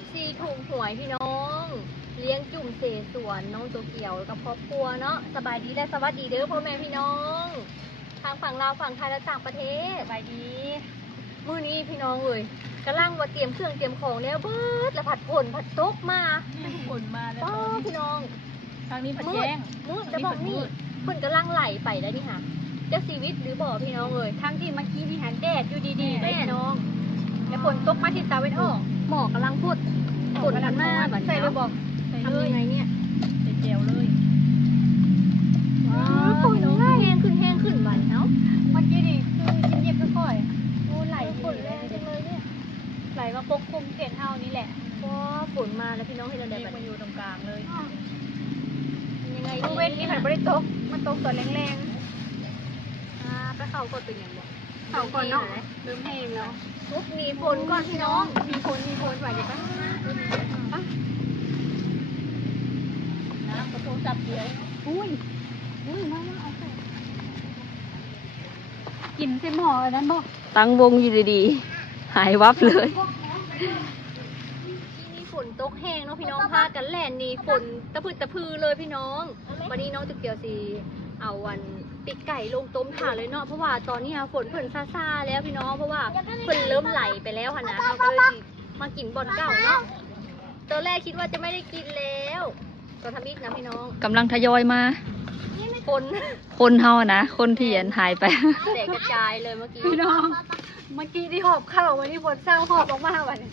FC ถูกหวยพี่น้อง เลี้ยงจุ่มเสสวนน้องโตเกียวกับครอบครัวเนาะสบายดีและสวัสดีเด้อพ่อแม่พี่น้อง ทางฝั่งลาวฝั่งไทยและต่างประเทศสบายดีมื้อนี้พี่น้องเอ้ยกำลังว่าเตรียมเครื่องเตรียมของแล้วเบิดแล้วผัดผลผัดตกมาฝนมาแล้วป้าพี่น้องทางนี้ผัดมืแย้ดงมืดจะบอกนี่เพิ่นกำลังไหลไปแล้วนี่ค่ะจะชีวิตหรือบ่พี่น้องเอ้ยทั้งที่เมื่อกี้นี่หันแดดอยู่ดีๆแม่เลยพี่น้องแล้วฝนตกมาที่ตาเวนออก หมอกกำลังพุดฝนกันมาบัดใส่นี้เลยบอกใส่ทำเลยัยงไงเนี่ยใส่แจวเลยว้าวฝนแห้งขึ้นแห้งขึ้นบัดเนาะเมื่อกี้นี่คือเย็นๆค่อยๆโอ้ไหลฝนแรงจังเลยเนี่ยไหลมาปกคลุมเขตเฮานี่แหละว้าฝนมาแล้วพี่น้องเห็นอะไรเรียกบัดมาอนี้ยู่ตรงกลางเลยยังไงบริเวณนี้ผันบริตกมันตกตอนแรงอ่าไปเข้ากดเป็นอย่างบ่ๆเขาก่อนเนาะเริ่มแห้งแล้ว ทุกมีฝนก่อนพี่น้องมีฝนมีฝนไหวเดี๋ยวปะน้ำกระโถจับเดียวอุ้ยอุ้ยมามาเอาใส่กินเส้นหม้ออันนั้นบ่ตั้งวงอยู่ดีๆหายวับเลยที่นี่ฝนตกแห้งเนาะพี่น้องพากันแล่นหนี่ฝนตะพืดตะพือเลยพี่น้อง วันนี้น้องจุกเกียวสีเอาวัน ปิดไก่ลงต้มถ่านเลยเนาะเพราะว่าตอนนี้อะฝนเพิ่นซาซาๆแล้วพี่น้องเพราะว่าเพิ่นเริ่มไหลไปแล้วค่ะนะเราก็เลยสิมากินบอลเก่าเนาะตอนแรกคิดว่าจะไม่ได้กินแล้วก็ทำอีกนะพี่น้องกำลังทยอยมาฝนคนเฮาอะนะคนที่เห็นหายไปแตกกระจายเลยเมื่อกี้พี่น้อง เมื่อกี้ที่หอบเข้าวันนี้ฝนเศร้าหอบออกมาวันนี้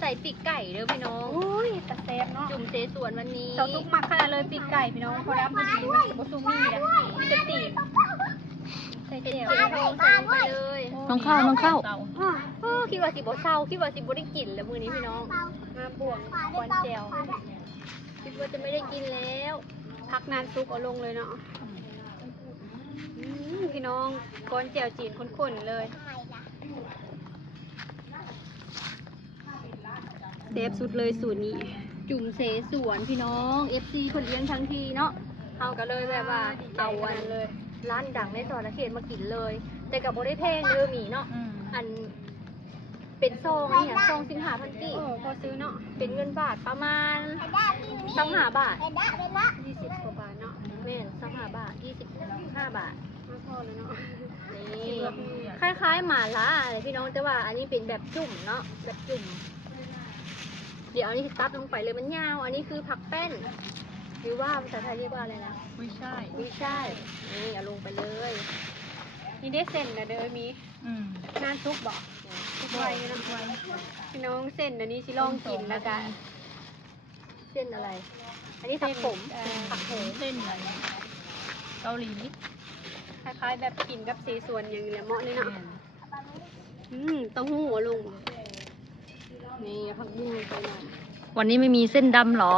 ใส่ปีกไก่เด้อพี่น้อง อุ้ยตะเซฟเนาะจุ่มเสสวนวันนี้เสาตุกหมักขนาดเลยปีกไก่พี่น้องพอรับพอดีมันสิบซูมี่อะมีแต่ตีนใส่เผ็ดเจียวเผ็ดทองใส่ลงไปเลยน้องเข้าน้องเข้าเตาโอ้คิดว่าสิบ่เศร้าคิดว่าสิบ่ได้กินแล้วมื้อนี้พี่น้องมาบ่วงควันเจียวคิดว่าจะไม่ได้กินแล้ว พักนานซุกเอาลงเลยเนาะอืมพี่น้องก้อนเจียวจีนข้นๆเลย เซฟสุดเลยสูตรนี้ จุ่มเสสวนพี่น้อง FC คนเลี้ยงทั้งทีเนาะเอาก็เลยแบบว่าเอาวันเลยร้านดังในสอนเขตมากินเลย แต่กับบ่ได้แพงเด้อหมีเนาะอืมอันเป็นซองนี่ซองสิงหาพันกีโอ้พอซื้อเนาะเป็นเงินบาทประมาณสองหาบาทยี่สิบกว่าบาทเนาะแม่นสองหาบาทยี่สิบห้าบาทมาพอเลยเนาะนี่คล้ายๆหมาล่าอะไรพี่น้องแต่ว่าอันนี้เป็นแบบจุ่มเนาะแบบจุ่ม เดี๋ยวอันนี้ตัดลงไปเลยมันยาว อันนี้คือผักแป้น หรือว่าภาษาไทยเรียกว่าอะไรนะไม่ใช่วิช่ายนี่เอาลงไปเลย นี่ได้เส้นนะเด้อมีอืมนานซุกบอกซุกไว้นะพี่น้องเส้นอันนี้สิลองกินแล้วกัน เส้นอะไร อันนี้ผักผมเอ่อผักโขมเส้นอะไรเกาหลีคล้ายๆแบบกินกับสีส่วนอย่างนี้แหละเหมาะเลยเนาะแม่นอืมเต้าหู้อะลุง นี่ผักบุ้งไปหน่อยวันนี้ไม่มีเส้นดำหรอ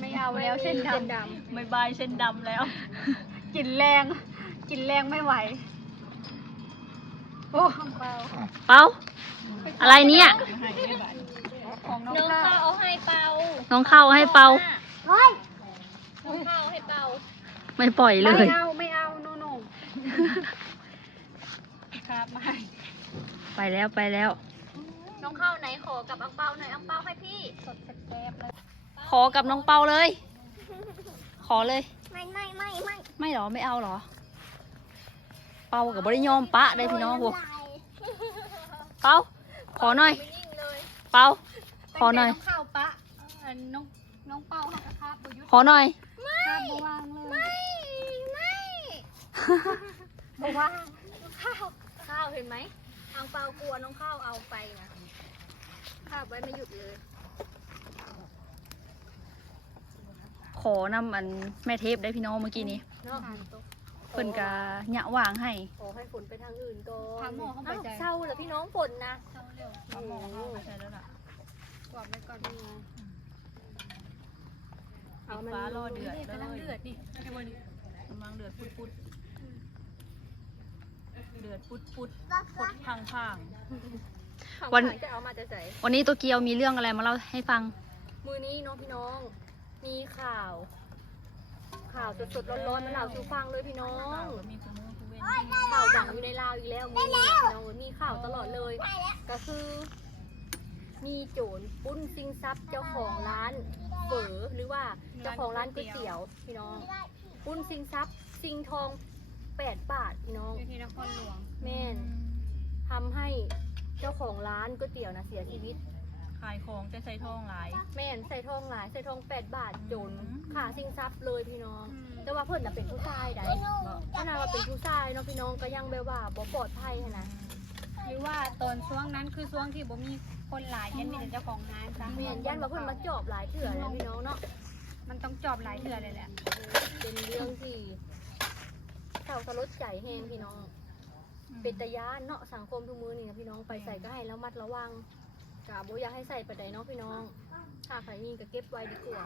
ไม่เอาแล้วเส้นดดไม่บายเส้นดำแล้วำกินแรงกินแรงไม่ไหว โอ้เปล่าเป้าอะไรเนี่ยไม่ให้ไม่บายของำน้องน้องข้าข้าววเอาให้เปาน้องเข้าให้เป่าน้องข้าวให้เปาไม่ปล่อยเลย ไม่เอาไม่เอาโนโนครับไม่ไปแล้วไปแล้ว น้องข้าวไหนขอกับอังเปาหน่อยอังเปาให้พี่สดแซ่บๆเลยขอกับน้องเปาเลย ขอเลย ไม่ไม่ไม่ไม่ไม่หรอไม่เอาหรอ เปากับบริยอมปะได้พี่น้องพวกเปาขอหน่อยไม่นิ่งเลยเปาขอหน่อยตั้งแต่น้องข้าวปะเอ่อน้องน้องเป้าหักครับประยุทธ์ขอหน่อย ข้ามวางเลยไม่ไม่บอกว่าข้าวข้าวเห็นไหมอังเปากลัวน้องข้าวเอาไปนะข้าวไว้ไม่หยุดเลย ขอนำอันแม่เทพได้พี่น้องเมื่อกี้นี้เนาะเพิ่นกะหยะวางให้ขอให้ฝนไปทางอื่นก่อนทางหม้อเข้าไปอ้าวใจเศร้าเหรอพี่น้องฝนนะเศร้าเร็วเอาหมอเข้าไปใช่แล้วล่ะ กวาดไว้ก่อนนี่ไงปิดฟ้ารอเดือดนี่เลกำลังยเดือดนี่ไอ้บอนี่กำลังเดือดปุดปุดเดือดปุดปุดพดพังพังวันข้าง หลังจะเอามาจะใส่วันนี้ตัวเกียวมีเรื่องอะไรมาเล่าให้ฟัง มือนี้น้องพี่น้อง มีข่าว ข่าวสดๆร้อนๆมาเล่าสู่ฟังเลยพี่น้องก็มีคุณมือคุณเว้นข่าวดังอยู่ในลาวอีกแล้วมือนี้พี่น้องมีข่าวตลอดเลย ก็คือ มีโจรปุ้นซิงทรัพย์เจ้าของร้านเฝอหรือว่าเจ้าของร้านก๋วยเตี๋ยว พี่น้องปุ้นซิงทรัพย์ซิงทองแปดบาทพี่น้อง อยู่ที่นครหลวงแม่นทำให้ เจ้าของร้านก๋วยเตี๋ยวนะเสียชีวิต ขายของจะใส่ทองหลาย แม่นใส่ทองหลายใส่ทองแปดบาทโจรอืม ขาซิงทรัพย์เลยพี่น้อง แต่ว่าเพิ่นน่ะเป็นผู้ชายได้ขนาดว่าเป็นผู้ชายเนาะพี่น้องก็ยังแบบว่าบ่ปลอดภัยหั้นนะหรือว่าตอนช่วงนั้นคือช่วงที่บ่มีคนหลายยันมีแต่เจ้าของร้านซะแม่นยันว่าเพิ่นมาจอบหลายเถื่อแล้วพี่น้องเนาะ มันต้องจอบหลายเทื่อเลยแหละเป็นเรื่องที่เศร้าสลดใจแฮงพี่น้อง เป็นตะยานเนาะสังคมทุกมือนี่นะพี่น้องไปใส่ก็ให้ระมัดระวังกะบ่อยากให้ใส่ไปใดเนาะพี่น้องถ้าใครมีก็เก็บไว้ดีกว่า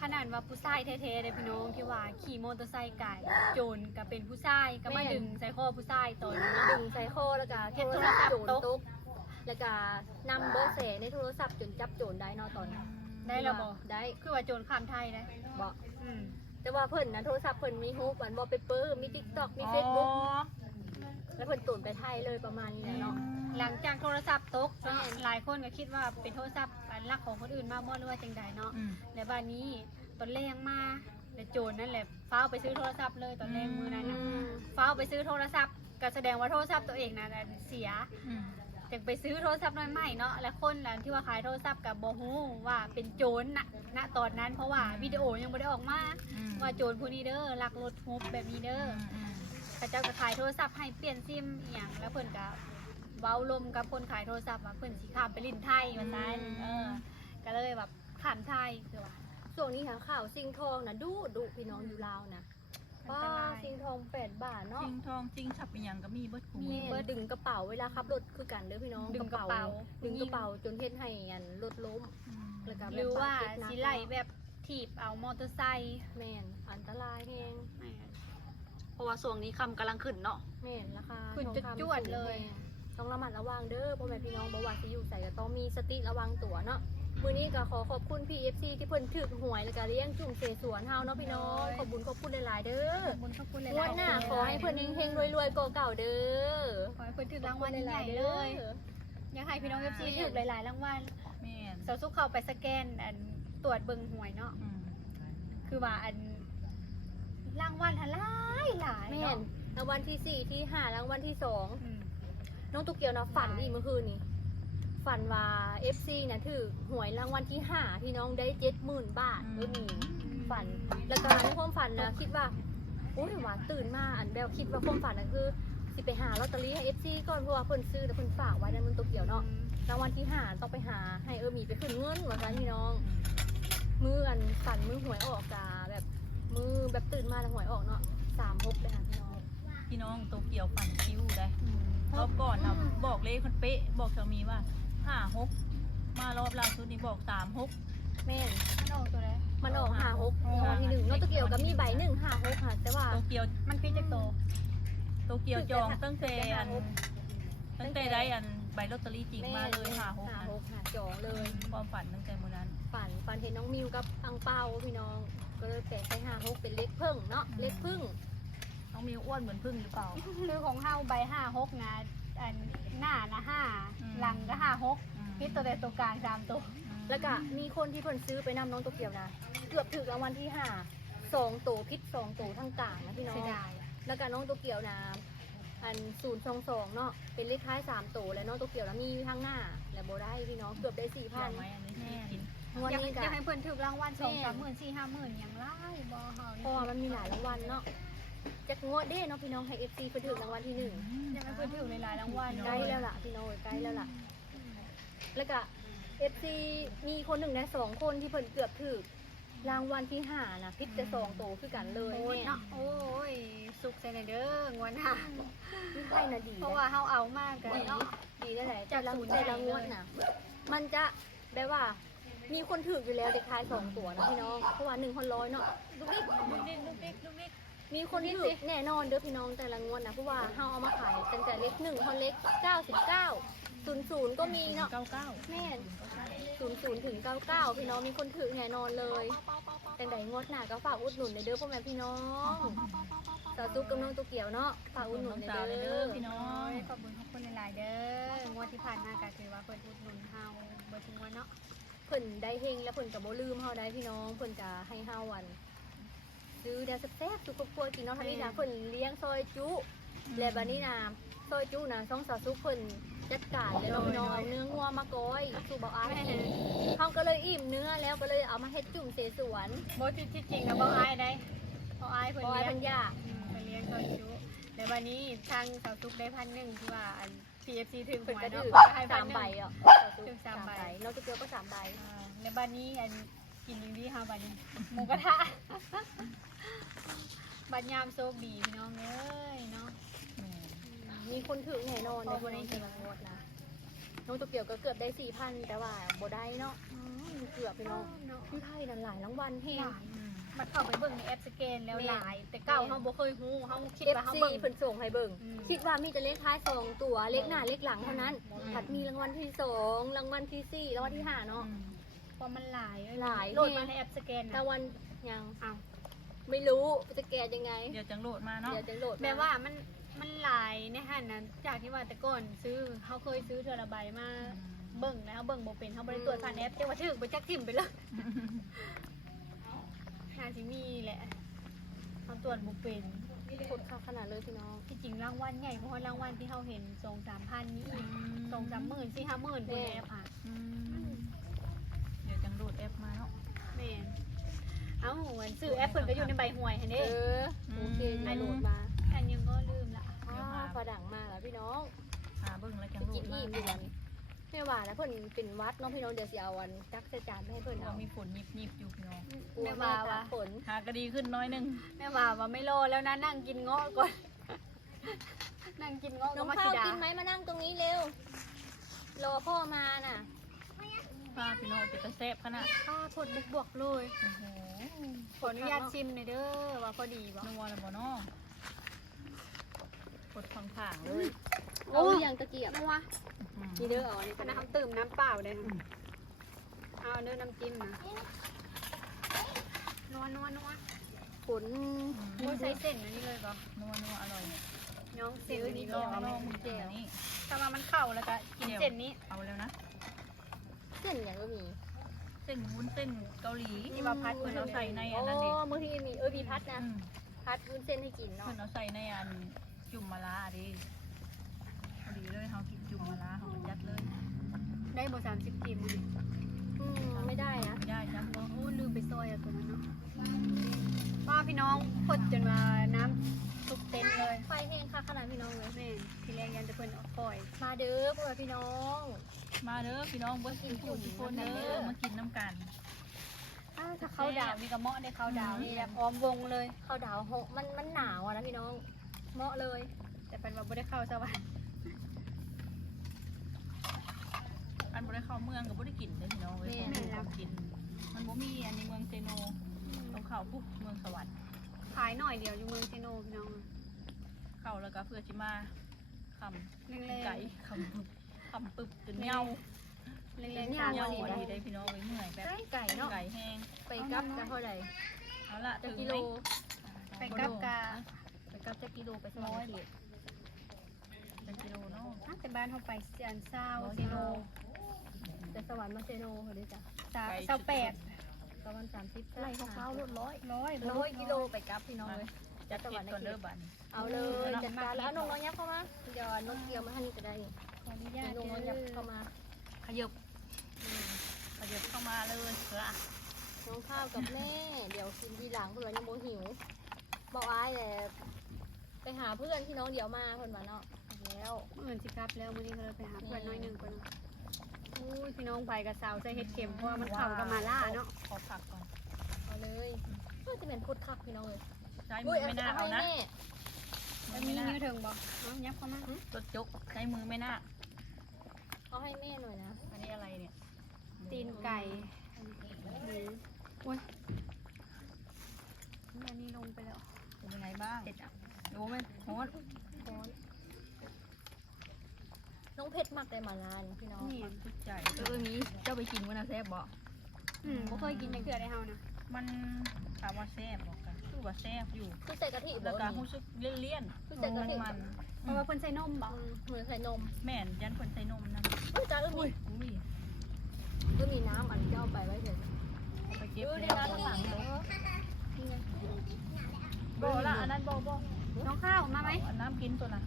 ขนาดว่าผู้ชายแท้ๆเลยพี่น้องที่ว่าขี่มอเตอร์ไซค์ไก่โจรก็เป็นผู้ชายก็มาดึงใส่คอผู้ชายตอนนั้นเนาะดึงใส่คอแล้วก็เฮ็ดโทโทรรศัศัพพท์ท์โจรตกตกแล้วก็นำเบอร์แสในโทรศัพท์จนจับโจรได้เนาะตอนนั้นได้แล้วบ่ได้คือว่าโจรข้ามไทยนะบ่อืมแต่ว่าเพิ่นนะโทรศัพท์เพิ่นมีฮูปมันบ่ไปเปอร์มี TikTok มี Facebook แล้วเพิ่นตุนไปไทยเลยประมาณนี้แหละเนาะ หลังจากโทรศัพท์ตกใช่หลายคนก็คิดว่าเป็นโทรศัพท์อันลักของคนอื่นมาบ่หรือว่าจังใดเนาะอืมในบ้านนี้ตอนแรกมาแต่โจรนั่นแหละฟ้าวไปซื้อโทรศัพท์เลยตอนแรกมือนั้นอืน่ะมฟ้าวไปซื้อโทรศัพท์ก็แสดงว่าโทรศัพท์ตัวเองน่ะเสียอืมจึงไปซื้อโทรศัพท์น้อยใหม่เนาะและคนนั้นที่ว่าขายโทรศัพท์กับโบฮูว่าเป็นโจรนะณตอนนั้นเพราะว่าวิดีโอยังไม่ได้ออกมาอืมว่าโจรผู้นี้เด้อลักรถฮุบแบบนี้เด้อ อืมอืมพระเจ้าก็ขายโทรศัพท์ให้เปลี่ยนซิมอหย่างแล้วเพิ่นก็เว้าลมกับคนขายโทรศัพท์ว่าเพิ่นสิข้ามไปลินไทยว่าซั่นเออ ก็เลยแบบข้ามไทยคือว่าช่วงนี้หาข่าวซิงทองนะดูดุพี่น้องอยู่ลาวนะอันป้าตรายซิงทองแปดบาทเนาะจริงทองจริงฉับอีหยังก็มีเบิดคู่มีมือเบอร์ดึงกระเป๋าเวลาขับรถคือกันเด้อพี่น้องดึงกระเป๋า ดึงกระเป๋าจนเฮ็ดให้อันรถล้มอืมแล้วก็หรือว่าสิไล่แบบถีบเอามอเตอร์ไซค์แม่นอันตรายแฮง เพราะว่าช่วงนี้คำกำลังขึ้นเนาะ แม่นราคาขึ้นทองจุดคำจวดเลย สูงแฮงต้องระมัดระวังเด้อพ่อแม่พี่น้องบ่ว่าสิอยู่ใส่ก็ต้องมีสติระวังตัวเนาะมื้อนี้ก็ขอขอบคุณ PFC ที่เพิ่นถึกหวยแล้วก็เลี้ยงจุ่มเสสวนเฮาเนาะพี่น้องขอบคุญขอบคุณหลายๆเด้อขอบคุณขอบคุณหลายงวดหน้าขอให้เพื่อนเฮงๆรวยๆกว่าเก่าเด้อขอให้เพิ่นถือรางวัลใหญ่ๆเลย อยากให้พี่น้องเอฟซีถือหลายๆรางวัลแม่นเสาสุกเข้าไปสแกนอันตรวจเบิ่งหวยเนาะ อืมคือว่าอัน รางวัลหลายหลายแม่นรางวัลที่สี่ที่ห้ารางวัลที่สองอืมน้องตุกเกียวนะฝันดีเมื่อคืนนี้ฝันว่า FC เนี่ยถือหวยรางวัลที่ห้าพี่น้องได้เจ็ดหมื่นบาทก็มีฝัน แล้วก็ในความฝันนะคิดว่าโอ้ยว่าตื่นมาอันแบลคิดว่าความฝันนะคือสิไปหาลอตเตอรี่ให้ FC ก่อนเพราะว่าเพิ่นซื้อแต่เพิ่นฝากไว้ในมันตุกเกียวเนาะรางวัลที่ห้าต้องไปหาให้เออหมีไปขึ้นเงินว่ากันพี่น้อง มืออันฝันมือหวยออกกาแบบ มือแบบตื่นมาแล้วหวยออกเนาะสามหกเลยค่ะพี่น้องพี่น้องโตเกียวฝันคิ้วได้รอบก่อนนะบอกเลขคนเป๊ะ บอกสามีว่าห้าหกมารอบล่าสุดนี่บอกสามหกแม่นมันออกตัวไหนมันออกห้าหกรางวัลที่หนึ่งเนอกตะเกียวก็มีใบหนึ่งห้าหกค่ะแต่ว่าโตเกียวมันพิจิตโตโตเกียวจองตั้งแต่อันตั้งแต่ได้อันใบลอตเตอรี่จริงมาเลยห้าหกห้าอันหกค่ะจองเลยความฝันตั้งแต่เมื่อนั้น ฝันฝันเห็นน้องมิวกับอังเปาพี่น้อง ก็เลยแปะใส่ห้าหกเป็นเล็กพึ่งเนาะเล็กพึ่งน้องมิวอ้วนเหมือนพึ่งหรือเปล่า คือของเฮาใบห้าหกนะอันหน้านะห้าอืม หลังก็ห้าหกอืมพิษตัวแต่ตัวกลางสามตัวแล้วก็มีคนที่เพิ่นซื้อไปนำน้องตัวเกียวนะเกือบถึงรางวัลที่ห้าสองโตพิษสองโตทั้งกลางนะพี่น้อง เสียดายแล้วก็น้องตัวเกียวนะอันศูนย์สองสองเนาะเป็นเลขท้ายสามตัวแล้วน้องตัวเกียวนะมีข้างหน้า และโบได้พี่น้องเกือบได้สี่อพัยานกไหมอันนี้ที่กิน วันอยากนี้อก็ยากให้เพิ่นถือรางวัลสองแม่ สามหมื่นสี่ห้าหมื่นอย่างไรบ่เฮาเพราะว่ามันมีหลายรางวัลเนาะจะงวดเด้เนาะพี่น้องให้เอฟซีไปถึงรางวัลที่หนึ่งอยากให้เพิ่นถือหลายๆรางวัลใกล้แล้วล่ะพี่น้องใกล้แล้วล่ะ แล้วก็เอฟซีมีคนหนึ่งในสองคนที่เพิ่นเกือบถึกรางวัลที่ห้านะพิษจะสองโตคือกันเลยโอ้ยแม่เนาะโอ้ยสุขใจหน่อยเด้องวดหน้าไม่ใช่นะดีเพราะนะว่าเฮาเอามากกันดีเนาะ ดีได้ไหนจาแต่กละศูนย์แต่ละใหญ่งวดเลยนะมันจะแบบว่า มีคนถืออยู่แล้วเด็กทายสองตัวนะพี่น้องเพราะว่าหนึ่งคนร้อยเนาะลูกดิ๊กลูกเด็กลูกเด็กลูกเด็กมีคนถือแน่นอนเด้อพี่น้องแต่ละงวดนะเพราะว่าเฮาเอามาขายตั้งแต่เล็กหนึ่งคนเล็กเก้าสิบเก้าศูนย์ศูนย์ก็มีเนาะเก้าเก้าแม่ศูนย์ศูนย์ถึงเก้าเก้าพี่น้องมีคนถือแน่นอนเลยแต่ไหนงวดหนาก็ฝากอุดหนุนในเด้อพ่อแม่พี่น้องสาวตุ๊กกับน้องตุ๊กเกี่ยวเนาะฝากอุดหนุนในเด้อพี่น้องขอบคุณขอบคุณหลายๆเด้องวดที่ผ่านมาก็ถือว่าเพิ่นอุดหนุนเฮาเบิดทุกวันเนาะ พิ่นได้เฮงแล้วเพิ่นก็บ่ลืมเฮาได้พี่น้องเพิ่นก็ให้เฮาวันซื้อแนวแซ่บๆทุกครอบครัวกินเนาะทันนี้นะเพิ่นเลี้ยงซอยจุและบัดนี้นะซอยจุนะช่องสาวซุกเพิ่นจัดการเลยเนาะพี่น้องเอาเนื้องัวมาก้อยสู่เบาอ้ายกินเฮาก็เลยอิ่มเนื้อแล้วก็เลยเอามาเฮ็ดจุ่มเสสวนบ่ที่ที่จริงนะบ่อายได้บ่อายเพเพิ่นราะว่าเลี้ยเพิ่งนยากอืมเพิ่นเลี้ยงซอยจุแล้ววันนี้ทางสาวทุกได้พันหนึ่งที่ว่าอัน PFC ถึงเพิ่นหัวก็เนาะถือเพิ่นก็ให้พัสานมหใบนึ่ง อะถึงสามใบน้องจะเกียวก็สามใบอ่าในบ้านนี้อันกินอย่างนี้ค่ะบ้านนี้หมูกระทะบ้านยามโชคดีพี่น้องเอ้ยเนาะ มีคนถือแน่นอนในคนนี้เป็นงวดนะน้องตัวเกียวก็เกือบได้สี่พันแต่ว่าบ่ได้เนาะอืมเกือบไปเนาะเนาะที่ไทยนั่นหลายรางวัลแฮหงลาย มันเข้าไปเบิ่งในแอปสแกนแล้วแม่หลาย แต่เก่าเฮาบ่เคยฮู้เฮาคิดเอฟว่าเฮาซีเบิ่ง เพิ่นส่งให้เบิ่งอืม คิดว่ามีแต่เลขท้ายสองตัวเลขหน้าเลขหลังเท่านั้นอืมถัดมีรางวัลที่สองรางวัลที่สี่รางวัลที่ห้าเนาะ เพราะมันหลายเอ้หลาย โหลดมาในแอปสแกนรางนะวัลยังอ้าวไม่รู้จะแกะยังไง เดี๋ยวจังโหลดมาเนาะเดี๋ยวจะโหลดมแบบว่ามันมันหลายในหันนั้นจากที่ว่าแต่ก่อนซื้อเฮาเคยซื้อเทื่อละใบมาเบิ่งแล้วเบิ่งบ่เป็นเฮาบ่ได้ตรวจผ่านแอปแต่ว่าถึกไปจักทิ่มไปเลยน่าสิมีแหละเขาตรวจบุเป็นกดเข้าขนาดเลยพี่น้องที่จริงรางวัลใหญ่เพราะว่ารางวัลที่เขาเห็นสองสามพันนี้อีกสองสามหมื่นสี่ห้าหมื่นบนแอปอะอืมเดี๋ยวจังโหลดแอปมาเนาะแม่นเอ้าเหมือนซื้อแอปเพิ่นก็อยู่ในใบหวยเห็นเอเด้อโอเคเดี๋ยวโหลดมาอันยังก็ลืมละอ้าวพอดังมาแล้วพี่น้องหาเบิ่งแล้วจัจะงโหลกิดนมา อิ่มอยู่วันไม่ว่าแล้วเพิ่นเป็นวัดเน้องพี่น้องเดี๋ยวสิเอาวันจักใส่จานไปให้เพิ่นเราเอามีฝนยิบยิบๆอยู่พี่น้องกลัวแม่ตากฝนหากระดีขึ้นน้อยหนึงแม่ว่าว่าไม่รอแล้วนะนั่งกินเงาะก่อน นั่งกินเงาะน้กัอบงมาข้าชิวดากินไหมมานั่งตรงนี้เร็วรอพ่อมาน่ะพาพี่น้องไปตะแซ่บขนาดข้าพดบวกๆเลยโอ้โหขออนุญาตชิมหน่อยเด้อว่าพอดีบ่นัวแล้วบ่เนาะกดทางๆเลย เอาหรือยังตะเกียบนัวอืมนี่เด้อเอาอันนี้ขก็ณะได้ทำตื่มน้ำเปล่าเลยเอาเนื้อน้ำจิ้มนะนัวนัวนัวฝนนัวใส่เส้นอันนี้เลยป่ะนัวนัวอร่อยเนี่ยน้องซื้อนี่ลก็องเอาลไหมองเจลนี่ถ้าว่ามันเข้าแล้วก็กินเส้นนี้เอาแล้วนะ เส้นอย่างก็มีเส้นวุ้นเส้นเกาหลีที่ว่าพัดเพิ่นเอาใส่ในอันนั้นดิโอ้บางทีมีเออมีพัดนะอืมพัดวุ้นเส้นให้กินเนาะเพิ่นเอาใส่ในอันจุ่มมะระดิพอ ดีเลยเฮากินจุ่มมะระเฮาก็จัดเลยได้บ่สามสิบกิมอืมไม่ได้นะไม่ได้จัดโอ้ลืมไปซอยอะตัวนั้นเนาะว่าพี่น้องพดจนว่าน้ำทุกเต็นท์เลยไฟแห้งค่ะขนาดพี่น้องเลยแม่นทีแรกยันจะเพิ่นเออกปล่อย มาเด้อพวกเราพี่น้อง มาเด้อพี่น้องเบิ่งกินผู้ทุกคนเด้อมากินน้ำกันอ้าวถ้าเข้าดาวนี่ก็เหมาะได้เข้าดาวนี่แบบอ้อมวงเลยข้าวดาวหกมันมันหนาวอะนะพี่น้องเหมาะเลย แต่เป็นว่าบ่ได้เข้าสวรรค์ อัน บ่ได้เข้าเมืองก็บ่ได้กินเด้อพี่น้องเว้ยของกิน มันบ่มีอันนี้เมืองเซโนต้องเข้าปุ๊บเมืองสวรรค์ขายหน่อยเดียวอยู่เมืองเซโนพี่น้องเข้าแล้วก็เพื่อสิมาคำเร่งๆไก่คำปึบคำปึบจนเหงาเร่งๆเหตางาวันเหนี้งาได้ดีได้พี่น้องเว้ยเหนื่อยแบบไก่เนาะไก่แห้งไปกลับจะเท่าไหร่เอาละจะถึงกิไหโลมไปกับกาไปกลับจะกิโลไปสวรรค์เขตจะกิโลเนาะอะแต่บ้านเขาไปเซียนเศร้าเซโน จะสวรรค์มาเซโนเขาด้วยจ้ะสาเศร้าแปดประมาณสามสิบไล่ข้าวๆรถร้อยร้อยร้อยกิโลไปกลับพี่น้องเลยจัดเก็บก่อนเด้อบัดนี้เอาเลยจัดการแล้วเอานงน้องยับเข้ามาเดี๋ยวนกเกียวมาให้นี่ก็ได้นี่ขออนุญาตนงน้องเด้ยับอเข้ามา ขยับขยับเข้ามาเลยละน้องข้าวกับแม่ เดี๋ยวกินทีหลังเพื่อนยังโมหิวบอกอ้ายแหละไปหาเพื่อนที่น้องเดี๋ยวมาเพื่อนมาเนาะแล้วเมื่อสิครับแล้วมื้อนี้ก็เลยไปหาเพื่อนน้อยหนึ่งคน อุ้ยพี่น้องไปกับสาวใส่เห็ดเข็มเพราะว่ามันเข้ากับมาล่าเนาะขอผักก่อนเอาเลยเพื่อจะเป็นพุทธคักพี่น้องเลยใช้มือไม่น่าเอานะแล้วมีนิ้วถึงบ่เอายับเข้ามาตดจกใช้มือไม่น่าเอาให้แม่หน่อยนะ อันนี้อะไรเนี่ย ตีนไก่หมูอุ้ยอันนี้ลงไปแล้ว เป็นยังไงบ้างเด็ดอะโอ้ไม่โหดร้อ นน้องเพชรมักได้มานานพี่น้องนี่ทุกใจเออมีเจ้าไปกินวันน่ะแซ่บบ่อืมบ่เคยกินในเกลือได้เฮานะมันถามว่าแซ่บบอกกันคือว่าแซ่บอยู่คือใส่กะทิแล้วก็บ่รู้สึกเลี่ยนคือๆใส่กะทิมันเพราะว่าเพิ่นใส่นมบ่อืมเหมือนใส่นมแม่นยันคนใส่นมนะเฮ้ยจ้าเอ้ยอุ้ยเอาไปไว้เถอะเอาไปเก็บดูดิแล้วนะข้างหลังนี่เลยนี่ไงบ่ละอันนั้นบ่บ่น้องข้าวมาไหมอันน้ำกินตัวน่ะ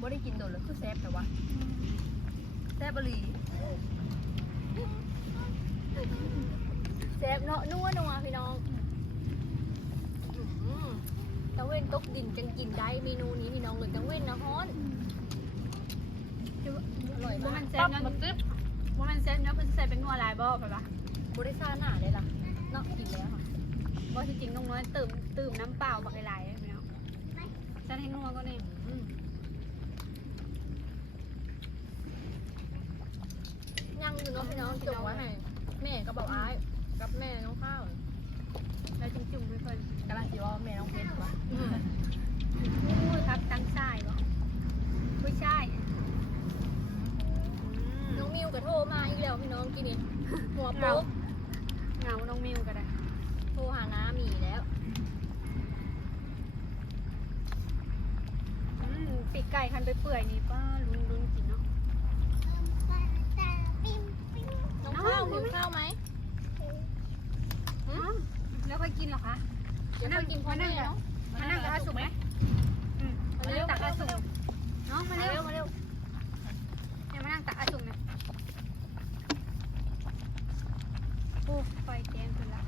บ่ได้กินโดนแล้วคือแซ่บแต่ว่าแซ่บบหรีแซ่บเนาะนัวนัวพี่น้องอืมตะเว้นตกดินจังกินได้เมนูนี้พี่น้องเลยตะเว้นนะฮ้อนอร่อยบ่มากมันแซ่บเนาะบ่มันแซ่บเนาะเพิ่นใส่เป็นนัวหลายบ่ไปปะบริซ่าหน้าได้ล่ะเนาะกินแล้วค่ะบ่ที่จริงน้องน้อยตื่มตื่มน้ำเปล่าบักหลายๆเลยพี่น้องฉันให้นัวก็นี่ อืม ยังอยู่เนาะพี่น้องจงไว้ให้แม่ก็บอกอ้ายกับแม่น้องข้าวแล้วจุ่มๆให้เพิ่นกำลังคิดว่าแม่น้องเพชรวะอู้ครับตั้งทรายบ่ไม่ใช่น้องมิวก็โทรมาอีกแล้วพี่น้องกินนี่หัวโป๊กเงาน้องมิวก็ได้โทรหาน้าหมีแล้วอืมปีกไก่คันไปเปื่อยนี่ลุ้นกินเนาะ น้อง ข้าวหิวข้าวไหมอ๋อแล้วค่อยกินเหรอคะเดี๋ยวไปกินพร้อมแม่เนาะมานั่งกับอาสุกไหมอืมมานั่งตักอาสุกน้องมามาเร็เร็ววมาเร็วเนี่ยมานั่งตักอาสุกนะโอ้ไฟแกงขึ้นละ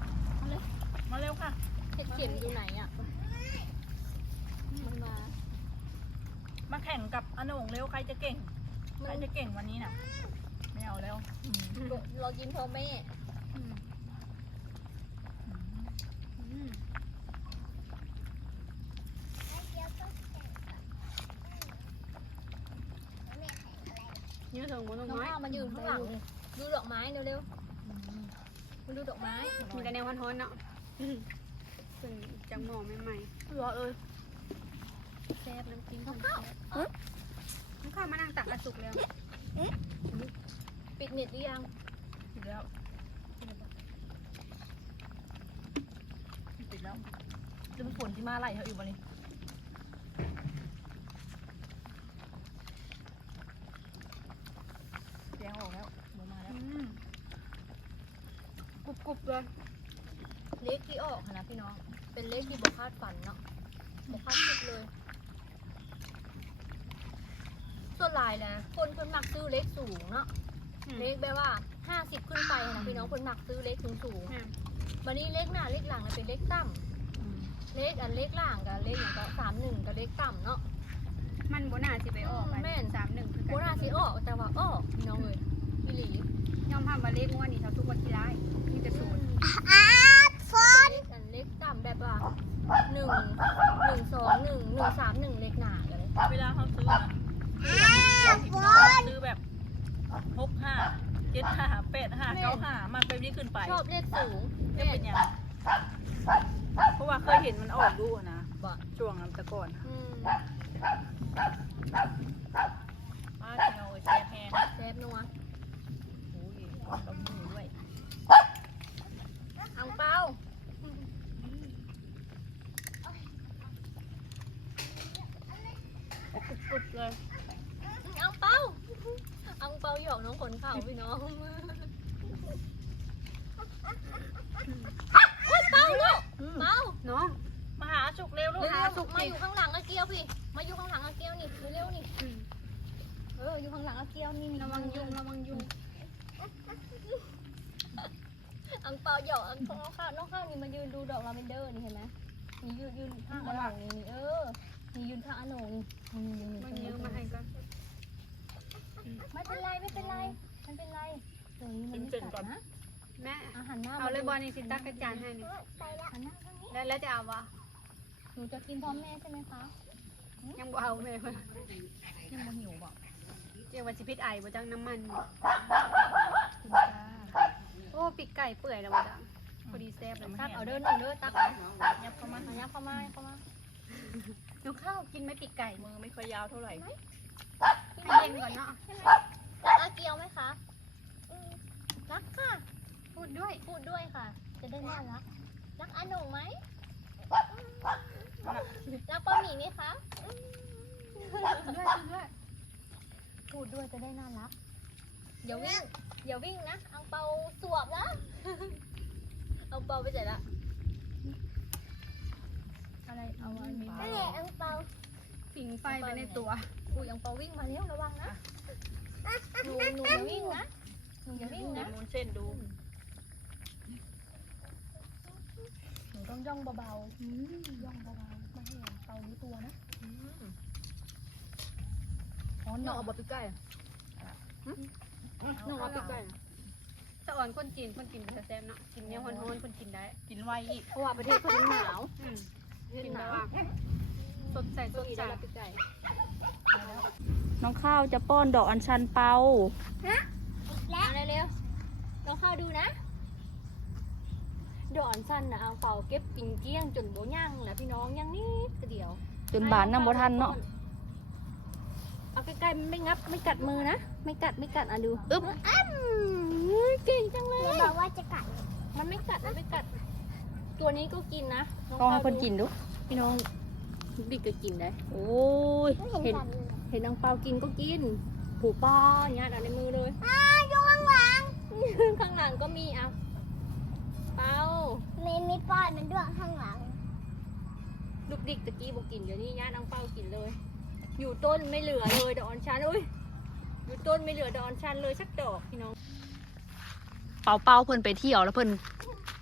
มาเร็วค่ะเห็ดเข็มอยู่ไหนอะมันมามาแข่งกับอาโหนงเร็วใครจะเก่งมัใครนจะเก่งวันนี้น่ะ ไม่เอาแล้วเรากินพร้อมแม่อืมอืมยืดถึงบนน้ต้อนงไม้ข้าวมายืนข้างหลังเลยดูดอกไม้เร็วๆมาดูดอกไม้มีแต่แนวฮ้อนๆเนาะเป็นจังหม้อใหม่รอเอ้ยๆแซ่บน้ำจิ้มคนแซ่บน้องข้าวมานั่งตักอาสุกแล้ว ปิดเน็ตหรือยังปิดแล้วปิดแล้วจะเป็นฝนที่มาไหลเขาอยู่วันนี้เสียงออกแล้วหมูมาแล้วอืมกรุบๆเลยเลขที่ออกนะพี่น้อง เป็นเลขที่บอกคาดฝันเนาะบอกคาดคิดเลย ส่วนหลายนะคนคนมักซื้อเลขสูงเนาะ เลขแบบว่าห้าสิบขึ้นไปนะพี่น้องคนมักซื้อเลขสูงสูงๆอืมวันนี้เลขหน้าเลขหลังน่ะเป็นเลขต่ำเลขอันเลขล่างกับเลขอย่างก็สามหนึ่งกับเลขต่ำเนาะมันบนาสิไปออกอันแม่นสามหนึ่งคือโบราณสิออกแต่ว่าออกพี่น้องเลยพี่หลียอมทำว่าเลขงวดนี้เท่าทุกวันที่ได้มีแต่ศูนย์เลขอันเลขต่ำแบบว่าหนึ่งหนึ่งสองหนึ่งหนึ่งสามหนึ่งเลขหนากันเลยเวลาเขาซื้อนะซื้อแบบ หกห้าเจ็ดห้าแปดห้าเก้าห้ามันไปนี้ขึ้นไปชอบเลขสูงจะแม่เป็นยังเพราะว่าเคยเห็นมันออกดูอะนะบ่ช่วงนั้นแต่ก่อนอืมป้าเที่ยวแช่แพงแซ่บนัว โอ้ยลมหูด้วย อังเปา กรุบๆเลย อังเปาอังเปา หยอกน้องขนเข่าพี่น้องเปาลูกเปาน้องมาหาสุกเร็วลูกเร็วหาสุกมาอยู่ข้างหลังอาเกียวพี่ มาอยู่ข้างหลังอาเกียวนี่เร็วนี่เอออยู่ข้างหลังอาเกียวนี่ระวังยุงระวังยุงอังเปาหยอกอังน้องข้าวน้องข้าวนี่มายืนดูดอกลาเวนเดอร์นี่เห็นไหมนี่ยืนยืนข้างอาโหนงนี่เออนี่ยืนข้างอาโหนงนี่มันยอะมาให้ก็ ไม่เป็นไรไม่เป็นไรไม่เป็นไรตรงนี้มันไม่กัดนะแม่อาหารหน้าเอาเลยบอลในสิตักกระจานให้นี่หันหน้าข้างนี้แล้วแล้วจะเอาวะหนูจะกินพร้อมแม่ใช่ไหมคะยังบ่เอาแม่เพิ่นยังบ่หิวบอกเจ้าว่าสิพิษไอบ่จังน้ำมันกินจ้าโอ้ปีกไก่เปื่อยแล้วบ่จังพอดีแซ่บเลยตักเอาเดินหนึ่งเด้อตักเอายับเข้ามาอันนี้เข้ามาเข้ามาน้องข้าวกินไหมปีกไก่มือไม่ค่อยยาวเท่าไหร่ ให้เย็นก่อนเนาะรักอาเกียวไหมคะรักค่ะ พูดด้วย พูดด้วยค่ะ จะได้น่ารัก รักอาหนงไหมรักป้าหมีไหมคะพูดด้วยพูดด้วย พูดด้วยจะได้น่ารัก อย่าวิ่ง อย่าวิ่งนะ อังเปาสวบนะอังเปาไปไหนละ อะไร เอาอันนี้นั่นแหละอังเปาผิงไฟไปในตัว อุ้ยอังเปาวิ่งมาแล้วระวังนะหนูหนูอย่าวิ่งนะหนูอย่าวิ่งอย่านะหมุนเส้นดูหนูต้องย่องเบาๆย่องเบาๆไม่ให้อังเปารู้ตัวนะอ๋อน้องเอาบะปิไก่น้องเอาปิไก่สะอ่อนคนจีนคนกินแซ่บๆเนาะกินเนี่ยฮ้อนๆคนกินได้ กินไวอีกเพราะว่าประเทศเขาหนาวอืมประเทศกินหแบนาบวว่าสดใสสตัวดอีใสได้ละปิไก่ น้องข้าวจะป้อนดอกอัญชันเปามาเร็วๆน้องข้าวดูนะ ดอกอันสั้นนะอังเปาเก็บปิงเกี้ยงจนโบย่างแหละพี่น้องย่างนิดเดียว จนบานน้ำบ่ทันเนาะ เอาใกล้ๆมันไม่งับไม่กัดมือนะ ไม่กัดไม่กัดอะดู อึ๊บอ้ำเก่งจังเลยแม่บอกว่าจะกัด มันไม่กัดมันไม่กัด ตัวนี้ก็กินนะน้ลองให้ข้าวคนกินดู พี่น้อง บิ๊กก็กินได้โอ้ยไม่เห็นกัดเลยเห็นอังเปากินก็กิน ผูป้อนยัดเอาในมือเลยอ้าอยู่ข้างหลัง ข้างหลังก็มีอะเปามีมีป้อนมันด้วยข้างหลัง ลูกดิกตะกี้บอกกินเดี๋ยวนี้ยัดอังเปากินเลย อยู่ต้นไม่เหลือเลยดอกอัญชันอุ้ยอยู่ต้นไม่เหลือดอกอัญชันเลยสักดอกพี่น้อง เปาเปาเพิ่นไปเที่ยวแล้วเพิ่น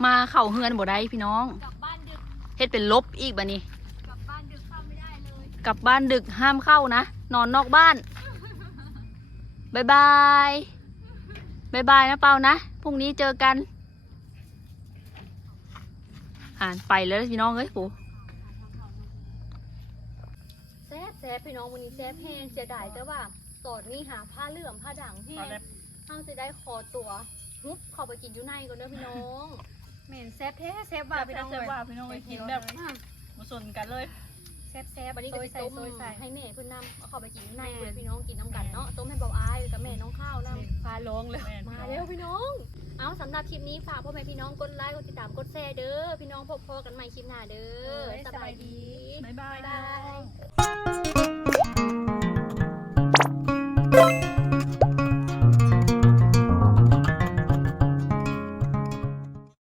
มาเข้าเฮือนบ่ได้พี่น้องกลับบ้านดึกเฮ็ดเป็นลบอีกบัดนี้ กลับบ้านดึกห้ามเข้านะ นอนนอกบ้านบายบายบายบายนะเปานะ พรุ่งนี้เจอกันอ่านไปแล้วพี่น้องเอ้ยโหแซ่บแซ่บพี่น้องวันนี้แซ่บแห้งเสียดายแต่ว่าตอนนี้หาผ้าเหลื่อมผ้าด่างแห้ตอนงแรกเฮาจะได้คอตัวฮุบเข้าไปกินอยู่ในก่อนเด้อพี่น้องเหม็นแซ่บแท้แซ่บว่าว่าพี่พี่น้น้อองงเลยว่าพี่น้องไปกินแบบอะมาสนกันเลย แซ่บๆวันนี้ก็ไปต้มยใส่ให้แม่เพื่อนน้ำเาข้าไปกินใม่พี่น้องกินน้ำกันเนาะต้มให้เบาอายกับแม่น้องข้าวน้ำฟ้าลงเลยมาแล้วพี่น้อง เอาสำหรับคลิปนี้ฝากพ่อแม่พี่น้องกดไลค์กดติดตามกดแชร์เด้อพี่น้องพบพอกันใหม่คลิปหน้าเด้อสบายดีบ๊ายบาย